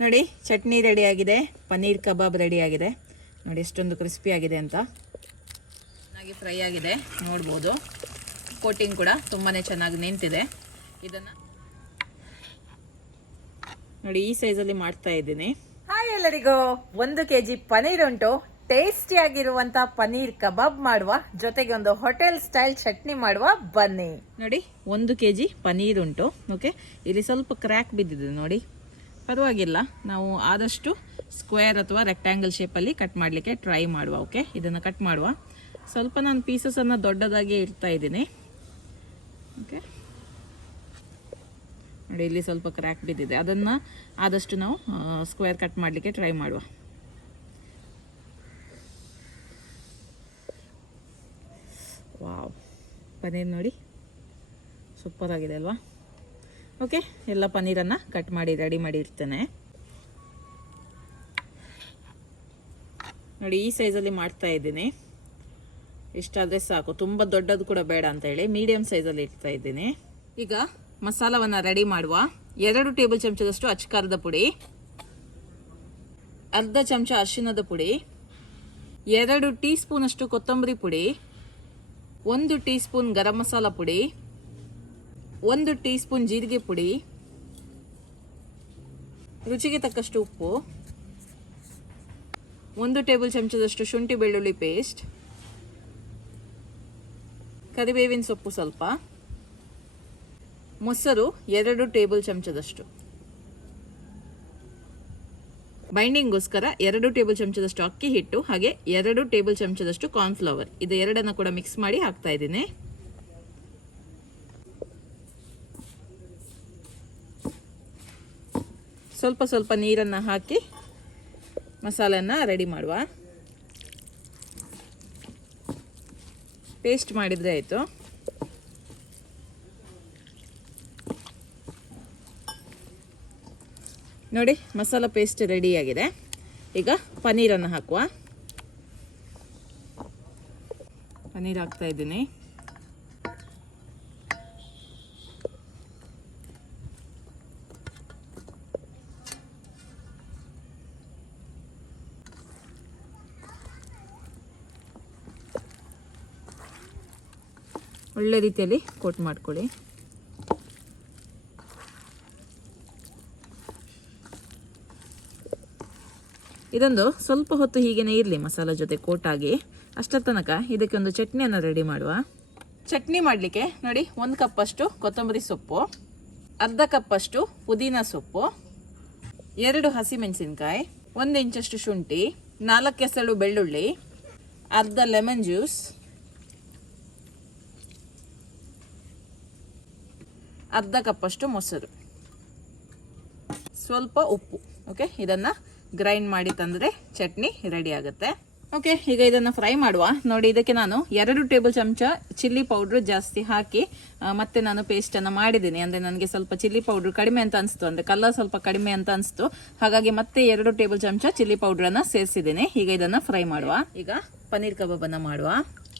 ನೋಡಿ ಚಟ್ನಿ ರೆಡಿ ಆಗಿದೆ, paneer kebab ready ಆಗಿದೆ. ನೋಡಿ ಎಷ್ಟೊಂದು ಕ್ರಿಸ್ಪಿ ಆಗಿದೆ ಅಂತ, ಚೆನ್ನಾಗಿ ಫ್ರೈ ಆಗಿದೆ ನೋಡ್ಬೋದು. ಕೋಟಿಂಗ್ ಕೂಡ ತುಂಬಾ ಚೆನ್ನಾಗಿ ನಿಂತಿದೆ. ಇದನ್ನು ನೋಡಿ ಈ ಸೈಜಲ್ಲಿ ಮಾಡ್ತಾ ಇದ್ದೀನಿ. ಹಾಯ್ ಎಲ್ಲರಿಗೂ, 1 kg ಪನೀರ್ ಉಂಟು. ಟೇಸ್ಟಿಯಾಗಿರುವಂತ ಪನೀರ್ ಕಬಾಬ್ ಮಾಡುವ, ಜೊತೆಗೆ ಒಂದು ಹೋಟೆಲ್ ಸ್ಟೈಲ್ ಚಟ್ನಿ ಮಾಡುವ. ಬನ್ನಿ. ನೋಡಿ 1 kg ಪನೀರ್ ಉಂಟು. ಓಕೆ, ಇಲ್ಲಿ ಸ್ವಲ್ಪ ಕ್ರ್ಯಾಕ್ ಬಿದ್ದಿದೆ ನೋಡಿ, ಪರವಾಗಿಲ್ಲ. ನಾವು ಆದಷ್ಟು ಸ್ಕ್ವೇರ್ ಅಥವಾ ರೆಕ್ಟ್ಯಾಂಗಲ್ ಶೇಪಲ್ಲಿ ಕಟ್ ಮಾಡಲಿಕ್ಕೆ ಟ್ರೈ ಮಾಡುವ. ಓಕೆ, ಇದನ್ನು ಕಟ್ ಮಾಡುವ. ಸ್ವಲ್ಪ ನಾನು ಪೀಸಸನ್ನು ದೊಡ್ಡದಾಗಿ ಇಡ್ತಾ ಇದ್ದೀನಿ. ಓಕೆ ನೋಡಿ, ಇಲ್ಲಿ ಸ್ವಲ್ಪ ಕ್ರ್ಯಾಕ್ ಬಿದ್ದಿದೆ, ಅದನ್ನು ಆದಷ್ಟು ನಾವು ಸ್ಕ್ವೇರ್ ಕಟ್ ಮಾಡಲಿಕ್ಕೆ ಟ್ರೈ ಮಾಡುವ. ವಾವ್, ಪನೀರ್ ನೋಡಿ ಸೂಪರ್ ಆಗಿದೆ ಅಲ್ವಾ? ಓಕೆ, ಎಲ್ಲ ಪನ್ನೀರನ್ನು ಕಟ್ ಮಾಡಿ ರೆಡಿ ಮಾಡಿ ಇಡ್ತೇನೆ. ನೋಡಿ ಈ ಸೈಜಲ್ಲಿ ಮಾಡ್ತಾ ಇದ್ದೀನಿ. ಇಷ್ಟಾದರೆ ಸಾಕು, ತುಂಬ ದೊಡ್ಡದು ಕೂಡ ಬೇಡ ಅಂತ ಹೇಳಿ ಮೀಡಿಯಂ ಸೈಜಲ್ಲಿ ಇಡ್ತಾ ಇದ್ದೀನಿ. ಈಗ ಮಸಾಲವನ್ನು ರೆಡಿ ಮಾಡುವ. 2 ಟೇಬಲ್ ಚಮಚದಷ್ಟು ಅಚ್ಚಕಾರದ ಪುಡಿ, ಅರ್ಧ ಚಮಚ ಅರಿಶಿಣದ ಪುಡಿ, 2 ಟೀ ಸ್ಪೂನ್ ಅಷ್ಟು ಕೊತ್ತಂಬರಿ ಪುಡಿ, 1 ಟೀ ಸ್ಪೂನ್ ಗರಂ ಮಸಾಲ ಪುಡಿ, 1 ಟೀ ಸ್ಪೂನ್ ಜೀರಿಗೆ ಪುಡಿ, ರುಚಿಗೆ ತಕ್ಕಷ್ಟು ಉಪ್ಪು, 1 ಟೇಬಲ್ ಚಮಚದಷ್ಟು ಶುಂಠಿ ಬೆಳ್ಳುಳ್ಳಿ ಪೇಸ್ಟ್, ಕರಿಬೇವಿನ ಸೊಪ್ಪು ಸ್ವಲ್ಪ, ಮೊಸರು 2 ಟೇಬಲ್ ಚಮಚದಷ್ಟು, ಬೈಂಡಿಂಗ್ಗೋಸ್ಕರ 2 ಟೇಬಲ್ ಚಮಚದಷ್ಟು ಅಕ್ಕಿ ಹಿಟ್ಟು, ಹಾಗೆ 2 ಟೇಬಲ್ ಚಮಚದಷ್ಟು ಕಾರ್ನ್ಫ್ಲವರ್. ಇದು ಎರಡನ್ನು ಕೂಡ ಮಿಕ್ಸ್ ಮಾಡಿ ಹಾಕ್ತಾ ಇದ್ದೀನಿ. ಸ್ವಲ್ಪ ಸ್ವಲ್ಪ ನೀರನ್ನು ಹಾಕಿ ಮಸಾಲೆಯನ್ನು ರೆಡಿ ಮಾಡುವ. ಪೇಸ್ಟ್ ಮಾಡಿದರೆ ಆಯಿತು. ನೋಡಿ ಮಸಾಲ ಪೇಸ್ಟ್ ರೆಡಿಯಾಗಿದೆ. ಈಗ ಪನ್ನೀರನ್ನು ಹಾಕುವ. ಪನ್ನೀರ್ ಹಾಕ್ತಾ ಇದ್ದೀನಿ. ಒಳ್ಳೆ ರೀತಿಯಲ್ಲಿ ಕೋಟ್ ಮಾಡ್ಕೊಳ್ಳಿ. ಇದೊಂದು ಸ್ವಲ್ಪ ಹೊತ್ತು ಹೀಗೇನೆ ಇರಲಿ ಮಸಾಲ ಜೊತೆ ಕೋಟಾಗಿ. ಅಷ್ಟರ ತನಕ ಇದಕ್ಕೆ ಒಂದು ಚಟ್ನಿಯನ್ನು ರೆಡಿ ಮಾಡುವ. ಚಟ್ನಿ ಮಾಡಲಿಕ್ಕೆ ನೋಡಿ 1 ಕಪ್ ಅಷ್ಟು ಕೊತ್ತಂಬರಿ ಸೊಪ್ಪು, ಅರ್ಧ ಕಪ್ ಅಷ್ಟು ಪುದೀನ ಸೊಪ್ಪು, 2 ಹಸಿಮೆಣಸಿನ್ಕಾಯಿ, 1 ಇಂಚಷ್ಟು ಶುಂಠಿ, 4 ಎಸಳು ಬೆಳ್ಳುಳ್ಳಿ, ಅರ್ಧ ಲೆಮನ್ ಜ್ಯೂಸ್, ಅರ್ಧ ಕಪ್ ಅಷ್ಟು ಮೊಸರು, ಸ್ವಲ್ಪ ಉಪ್ಪು. ಓಕೆ, ಇದನ್ನು ಗ್ರೈಂಡ್ ಮಾಡಿ ತಂದರೆ ಚಟ್ನಿ ರೆಡಿ ಆಗುತ್ತೆ. ಓಕೆ, ಈಗ ಇದನ್ನು ಫ್ರೈ ಮಾಡುವ. ನೋಡಿ ಇದಕ್ಕೆ ನಾನು 2 ಟೇಬಲ್ ಚಮಚ ಚಿಲ್ಲಿ ಪೌಡ್ರ್ ಜಾಸ್ತಿ ಹಾಕಿ ಮತ್ತೆ ನಾನು ಪೇಸ್ಟನ್ನು ಮಾಡಿದ್ದೀನಿ. ಅಂದರೆ ನನಗೆ ಸ್ವಲ್ಪ ಚಿಲ್ಲಿ ಪೌಡ್ರ್ ಕಡಿಮೆ ಅಂತ ಅನಿಸ್ತು, ಅಂದರೆ ಕಲರ್ ಸ್ವಲ್ಪ ಕಡಿಮೆ ಅಂತ ಅನಿಸ್ತು. ಹಾಗಾಗಿ ಮತ್ತೆ 2 ಟೇಬಲ್ ಚಮಚ ಚಿಲ್ಲಿ ಪೌಡ್ರನ್ನು ಸೇರಿಸಿದ್ದೀನಿ. ಈಗ ಇದನ್ನು ಫ್ರೈ ಮಾಡುವ. ಈಗ ಪನ್ನೀರ್ ಕಬಾಬನ್ನು ಮಾಡುವ.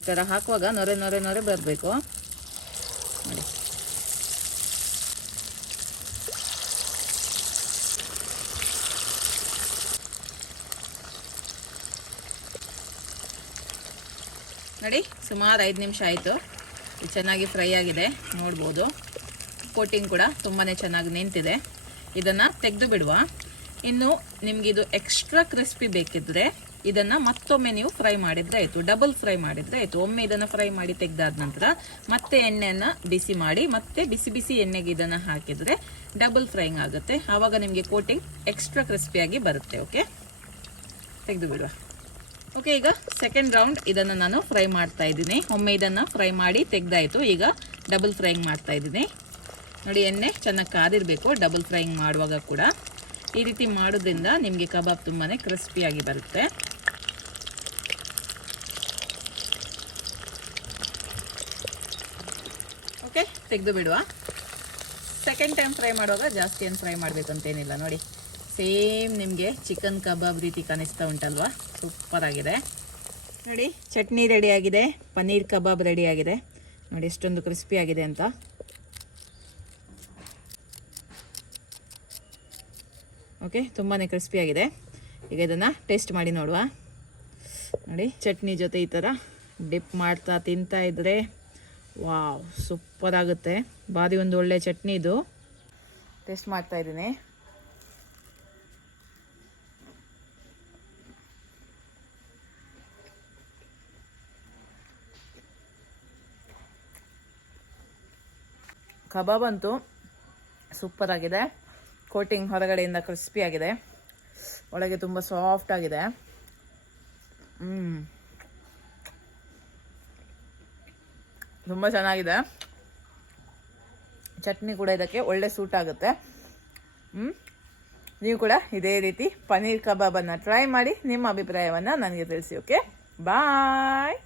ಈ ಥರ ಹಾಕುವಾಗ ನೊರೆ ನೊರೆ ನೊರೆ ಬರಬೇಕು ನೋಡಿ. ನೋಡಿ ಸುಮಾರು 5 ನಿಮಿಷ ಆಯಿತು. ಇದು ಚೆನ್ನಾಗಿ ಫ್ರೈ ಆಗಿದೆ ನೋಡ್ಬೋದು. ಕೋಟಿಂಗ್ ಕೂಡ ತುಂಬಾ ಚೆನ್ನಾಗಿ ನಿಂತಿದೆ. ಇದನ್ನು ತೆಗೆದು ಬಿಡುವ. ಇನ್ನು ನಿಮಗಿದು ಎಕ್ಸ್ಟ್ರಾ ಕ್ರಿಸ್ಪಿ ಬೇಕಿದ್ರೆ ಇದನ್ನು ಮತ್ತೊಮ್ಮೆ ನೀವು ಫ್ರೈ ಮಾಡಿದರೆ ಆಯಿತು, ಡಬಲ್ ಫ್ರೈ ಮಾಡಿದರೆ ಆಯಿತು. ಒಮ್ಮೆ ಇದನ್ನು ಫ್ರೈ ಮಾಡಿ ತೆಗೆದಾದ ನಂತರ ಮತ್ತೆ ಎಣ್ಣೆಯನ್ನು ಬಿಸಿ ಮಾಡಿ ಮತ್ತೆ ಬಿಸಿ ಬಿಸಿ ಎಣ್ಣೆಗೆ ಇದನ್ನು ಹಾಕಿದರೆ ಡಬಲ್ ಫ್ರೈಯಿಂಗ್ ಆಗುತ್ತೆ. ಆವಾಗ ನಿಮಗೆ ಕೋಟಿಂಗ್ ಎಕ್ಸ್ಟ್ರಾ ಕ್ರಿಸ್ಪಿಯಾಗಿ ಬರುತ್ತೆ. ಓಕೆ, ತೆಗೆದು ಬಿಡುವ. ಓಕೆ, ಈಗ ಸೆಕೆಂಡ್ ರೌಂಡ್ ಇದನ್ನು ನಾನು ಫ್ರೈ ಮಾಡ್ತಾ ಇದ್ದೀನಿ. ಒಮ್ಮೆ ಇದನ್ನು ಫ್ರೈ ಮಾಡಿ ತೆಗೆದಾಯಿತು. ಈಗ ಡಬಲ್ ಫ್ರೈಯಿಂಗ್ ಮಾಡ್ತಾ ಇದ್ದೀನಿ. ನೋಡಿ ಎಣ್ಣೆ ಚೆನ್ನಾಗಿ ಕಾದಿರಬೇಕು ಡಬಲ್ ಫ್ರೈಯಿಂಗ್ ಮಾಡುವಾಗ ಕೂಡ. ಈ ರೀತಿ ಮಾಡೋದ್ರಿಂದ ನಿಮಗೆ ಕಬಾಬ್ ತುಂಬಾ ಕ್ರಿಸ್ಪಿಯಾಗಿ ಬರುತ್ತೆ. ಓಕೆ, ತೆಗೆದು ಬಿಡುವ. ಸೆಕೆಂಡ್ ಟೈಮ್ ಫ್ರೈ ಮಾಡುವಾಗ ಜಾಸ್ತಿ ಏನು ಫ್ರೈ ಮಾಡಬೇಕು ಅಂತೇನಿಲ್ಲ. ನೋಡಿ ಸೇಮ್ ನಿಮಗೆ ಚಿಕನ್ ಕಬಾಬ್ ರೀತಿ ಕಾಣಿಸ್ತಾ ಉಂಟಲ್ವಾ? ಸೂಪರ್ ಆಗಿದೆ. ನೋಡಿ ಚಟ್ನಿ ರೆಡಿ ಆಗಿದೆ, ಪನ್ನೀರ್ ಕಬಾಬ್ ರೆಡಿ ಆಗಿದೆ. ನೋಡಿ ಎಷ್ಟೊಂದು ಕ್ರಿಸ್ಪಿ ಆಗಿದೆ ಅಂತ. ಓಕೆ, ತುಂಬಾ ಕ್ರಿಸ್ಪಿಯಾಗಿದೆ. ಈಗ ಇದನ್ನು ಟೇಸ್ಟ್ ಮಾಡಿ ನೋಡುವ. ನೋಡಿ, ಚಟ್ನಿ ಜೊತೆ ಈ ಥರ ಡಿಪ್ ಮಾಡ್ತಾ ತಿಂತಾ ಇದ್ದರೆ ವಾವ್, ಸೂಪರ್ ಆಗುತ್ತೆ. ಬಾರಿ ಒಂದು ಒಳ್ಳೆ ಚಟ್ನಿ ಇದು. ಟೇಸ್ಟ್ ಮಾಡ್ತಾ ಇದ್ದೀನಿ. ಕಬಾಬ್ ಅಂತೂ ಸೂಪರ್ ಆಗಿದೆ. ಕೋಟಿಂಗ್ ಹೊರಗಡೆಯಿಂದ ಕ್ರಿಸ್ಪಿ ಆಗಿದೆ, ಒಳಗೆ ತುಂಬ ಸಾಫ್ಟ್ ಆಗಿದೆ. ತುಂಬ ಚೆನ್ನಾಗಿದೆ. ಚಟ್ನಿ ಕೂಡ ಇದಕ್ಕೆ ಒಳ್ಳೆ ಸೂಟ್ ಆಗುತ್ತೆ. ನೀವು ಕೂಡ ಇದೇ ರೀತಿ ಪನ್ನೀರ್ ಕಬಾಬನ್ನು ಟ್ರೈ ಮಾಡಿ ನಿಮ್ಮ ಅಭಿಪ್ರಾಯವನ್ನು ನನಗೆ ತಿಳಿಸಿ. ಓಕೆ, ಬಾಯ್.